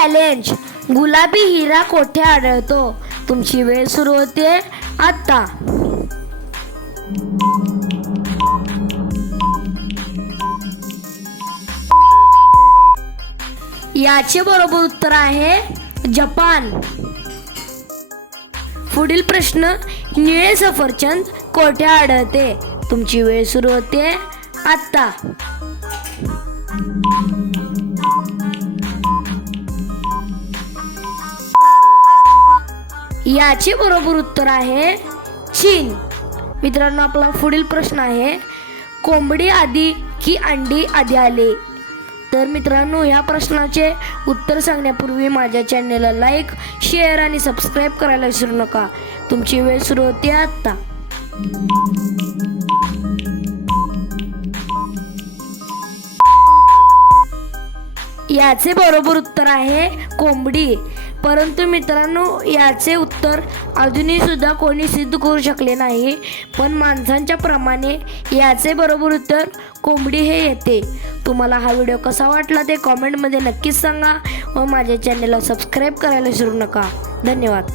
Challenge. गुलाबी हिरा कोठे आढळतो? तुमची वेळ सुरू होते आता. याचे बरोबर उत्तर आहे जपान. पुढील प्रश्न. निळे सफरचंद कोठे आढळते? तुमची वेळ सुरू होते आता. याचे बरोबर उत्तर आहे चीन. मित्रांनो, आपला पुढील प्रश्न आहे कोंबडी आधी की अंडी आधी आले? तर मित्रांनो, या प्रश्नाचे उत्तर सांगण्यापूर्वी माझ्या चॅनलला लाईक, शेअर आणि सबस्क्राईब करायला विसरू नका. तुमची वेळ सुरू होते आता. याचे बरोबर उत्तर आहे कोंबडी. परंतु मित्रांनो, याचे उत्तर अजूनही सुद्धा कोणी सिद्ध करू शकले नाही. पण माणसांच्या प्रमाणे याचे बरोबर उत्तर कोंबडी हे येते. तुम्हाला हा व्हिडिओ कसा वाटला ते कॉमेंटमध्ये नक्कीच सांगा व माझ्या चॅनलला सबस्क्राईब करायला विसरू नका. धन्यवाद.